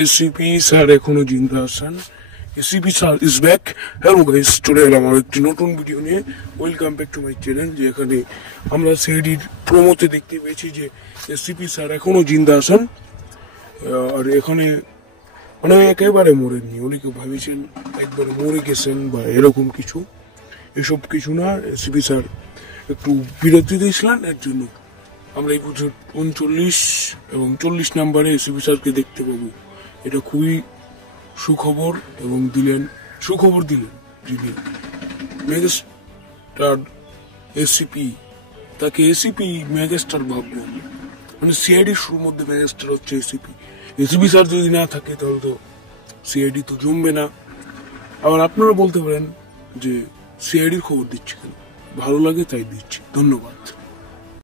ACP sir এখনো জিন্দা আছেন। ACP sir is back. Hello guys, চলে এলাম আমার একটি নতুন ভিডিও নিয়ে। Welcome back to my channel. যে এখানে আমরা সিআইডির প্রোমোতে দেখতে পেয়েছি যে এসিপি স্যার এখনো জিন্দা আছেন। আর এখানে মানে একেবারে মরেননি। অনেকে ভাবেছেন একবারে মরে গেছেন বা এরকম কিছু, এসব কিছু না। এসিপি স্যার একটু বিরতি দিয়েছিলেন, এর জন্য আমরা এই বছর 39 এবং 40 নাম্বারে এসিপি স্যারকে দেখতে পাবো। এটা খুবই সুখবর এবং সুখবর দিলেন যিনি মেগাস্টার এসিপি। তাকে এসিপি মেগাস্টার ভাববো, মানে সিআইডি শুরুর মধ্যে মেগাস্টার হচ্ছে এসিপি। এসিপি স্যার যদি না থাকে তাহলে তো সিআইডি তো জমবে না। আবার আপনারা বলতে পারেন যে সিআইডির খবর দিচ্ছি কেন, ভালো লাগে তাই দিচ্ছি। ধন্যবাদ।